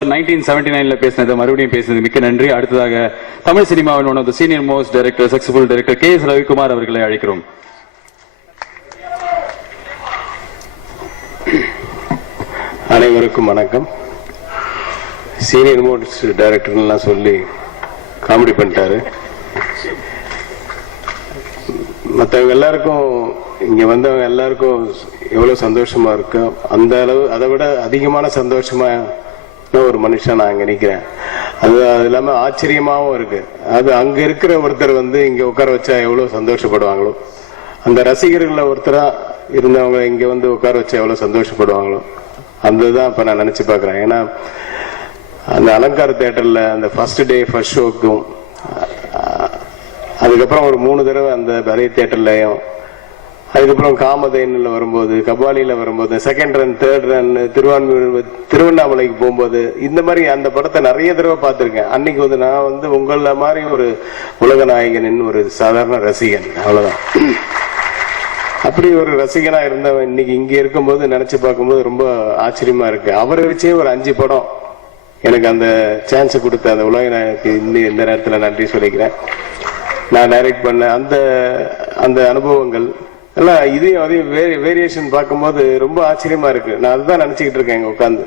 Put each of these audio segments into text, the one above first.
1979 பேசினது மறுபடியும் பேசினது மிக்க நன்றி. அடுத்ததாக தமிழ் சினிமாவில் one of the senior most director, successful director K S Ravikumar அவர்களை அழைக்கிறோம். அனைவருக்கும் வணக்கம். சீனியர் மோஸ்ட் டைரக்டர்லாம் சொல்லி காமெடி பண்ணிட்டாரு. மற்றவங்க எல்லாருக்கும் இங்க வந்தவங்க எல்லாருக்கும் எவ்வளவு சந்தோஷமா இருக்கு, அந்த அளவு அதை விட அதிகமான சந்தோஷமா ஒரு மனுஷன் நான் இங்க நிக்கிறேன். அது இல்லாம ஆச்சரியமாவும் இருக்கு. அது அங்க இருக்கிற ஒருத்தர் இங்க உட்கார வச்சா எவ்வளவு சந்தோஷப்படுவாங்களோ, அந்த ரசிகர்கள ஒருத்தரா இருந்தவங்க இங்க உட்கார வச்சா எவ்வளவு சந்தோஷப்படுவாங்களோ, அதுதான் இப்ப நான் நினைச்சு பாக்குறேன். ஏன்னா அந்த அலங்கார தியேட்டர்ல அந்த ஃபர்ஸ்ட் டே ஃபர்ஸ்ட் ஷோக்கும் அதுக்கப்புறம் ஒரு 3 தடவை அந்த பழைய தியேட்டர்லயும், அதுக்கப்புறம் காமதேனில் வரும்போது, கபாலியில வரும்போது, செகண்ட் ரன் தேர்ட் ரன் திருவண்ணாமலைக்கு போகும்போது, இந்த மாதிரி அந்த படத்தை நிறைய தடவை பார்த்திருக்கேன். அன்னைக்கு நான் உங்கள மாதிரி ஒரு உலக நாயகனின் ஒரு சாதாரண ரசிகன், அவ்வளவுதான். அப்படி ஒரு ரசிகனா இருந்தவன் இன்னைக்கு இங்க இருக்கும்போது நினைச்சு பார்க்கும்போது ரொம்ப ஆச்சரியமா இருக்கு. அவரை வச்சே ஒரு 5 படம் எனக்கு அந்த சான்ஸ் கொடுத்த அந்த உலக நாயகனுக்கு இந்த நேரத்தில் நன்றி சொல்லிக்கிறேன். நான் டைரக்ட் பண்ண அந்த அனுபவங்கள் எல்லாம் அதையும் வேரியேஷன் பார்க்கும்போது ரொம்ப ஆச்சரியமா இருக்கு. நான் அதுதான் நினைச்சுக்கிட்டு இருக்கேன் இங்க உட்காந்து.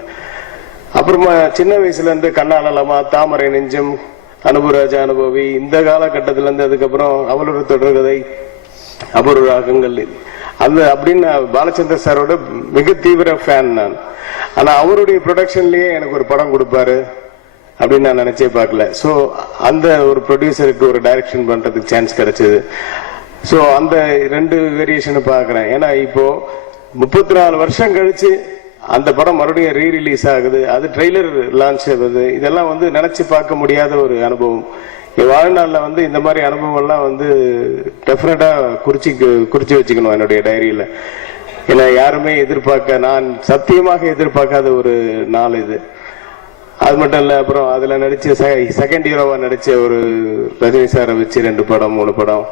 அப்புறமா சின்ன வயசுல இருந்து கண்ணாலமா, தாமரை நெஞ்சம், அனுபவராஜா அனுபவி, இந்த காலகட்டத்தில இருந்து அதுக்கப்புறம் அவளோட தொடர்கதை, அபூர்வ ராகங்கள், அப்படின்னு பாலச்சந்தர் சாரோட மிக தீவிர ஃபேன் நான். ஆனா அவருடைய ப்ரொடக்ஷன்லயே எனக்கு ஒரு படம் கொடுப்பாரு அப்படின்னு நான் நினைச்சே பார்க்கல. சோ அந்த ஒரு ப்ரொடியூசருக்கு ஒரு டைரக்ஷன் பண்றதுக்கு சான்ஸ் கிடைச்சது. சோ அந்த 2 வேரியேஷன் பாக்குறேன். ஏன்னா இப்போ 34 வருஷம் கழிச்சு அந்த படம் மறுபடியும் ரீ ரிலீஸ் ஆகுது, அது ட்ரெய்லர் லான்ச் ஆகுது. இதெல்லாம் நினைச்சு பார்க்க முடியாத ஒரு அனுபவம். என் வாழ்நாள்ல இந்த மாதிரி அனுபவம்லாம் டெஃபினட்டா குறிச்சு வச்சுக்கணும் என்னுடைய டைரியில. ஏன்னா யாருமே நான் சத்தியமாக எதிர்பார்க்காத ஒரு நாள் இது. அது மட்டும் இல்ல, அப்புறம் அதுல நடிச்ச செகண்ட் ஹீரோவா நடிச்ச ஒரு ரஜினி சாரை வச்சு 2 படம் 3 படம்,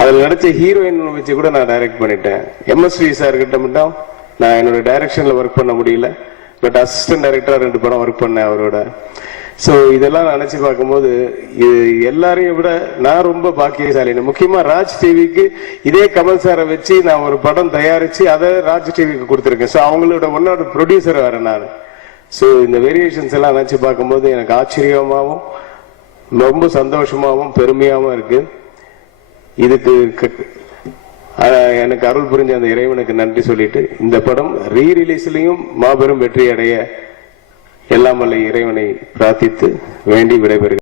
அதுல நடிச்ச ஹீரோயின் வச்சு கூட நான் டைரக்ட் பண்ணிட்டேன். எம்எஸ்வி சார் கிட்ட மட்டும் நான் என்னோட டைரக்ஷன்ல ஒர்க் பண்ண முடியல, பட் அசிஸ்டன்ட் டைரக்டரா 2 படம் ஒர்க் பண்ணேன் அவரோட. சோ இதெல்லாம் நினைச்சு பார்க்கும்போது எல்லாரையும் விட நான் ரொம்ப பாக்கியசாலி. முக்கியமா ராஜ் டிவிக்கு இதே கமல் சாரை வச்சு நான் ஒரு படம் தயாரிச்சு அதை ராஜ் டிவிக்கு கொடுத்துருக்கேன். சோ அவங்களோட ஒன்னோட ப்ரொடியூசர் வரேன் நான். சோ இந்த வேரியேஷன்ஸ் எல்லாம் நினைச்சு பார்க்கும்போது எனக்கு ஆச்சரியமாவும் ரொம்ப சந்தோஷமாவும் பெருமையாவும் இருக்கு. இதுக்கு எனக்கு அருள் புரிஞ்ச அந்த இறைவனுக்கு நன்றி சொல்லிட்டு, இந்த படம் ரீ ரிலீஸ்லயும் மாபெரும் வெற்றி அடைய எல்லாம் வல்ல இறைவனை பிரார்த்தித்து வேண்டி விடைபெறுகிறேன்.